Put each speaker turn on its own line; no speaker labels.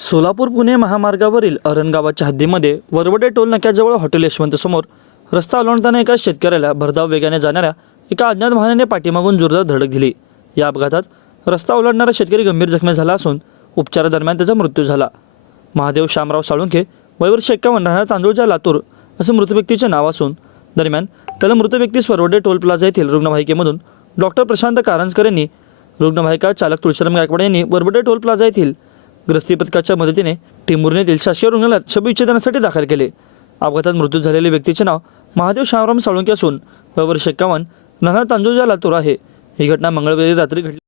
सोलापूर पुणे महामार्गावरील अरणगावाच्या हद्दीमध्ये वरवडे टोल नाक्याजवळ हॉटेल यशवंत समोर रस्ता ओलांडताना एका शेतकऱ्याला भरधाव वेगाने जाणाऱ्या एका अज्ञात वाहनाने पाठीमागून जोरदार धडक दिली. या अपघातात रस्ता ओलांडणारा शेतकरी गंभीर जखमी झाला असून उपचारादरम्यान त्याचा मृत्यू झाला. महादेव शामराव साळुंखे वयवर्ष एक्कावन्न राहणार तांदूळच्या लातूर असं मृत व्यक्तीचे नाव असून दरम्यान त्याला मृत व्यक्तीस वरवडे टोल प्लाझा येथील रुग्णवाहिकेमधून डॉक्टर प्रशांत कारंजकर यांनी रुग्णवाहिका चालक तुळशीराम गायकवाड यांनी वरवडे टोल प्लाझा येथील ग्रस्ती पथकाच्या मदतीने टिंबुर्णी येथील शासकीय रुग्णालयात शबविच्छेदनासाठी दाखल केले. अपघातात मृत्यू झालेल्या व्यक्तीचे नाव महादेव शामराम साळुंके असून वय वर्ष एक्कावन्न नाना तांदूळजा लातूर आहे. ही घटना मंगळवारी रात्री घडली.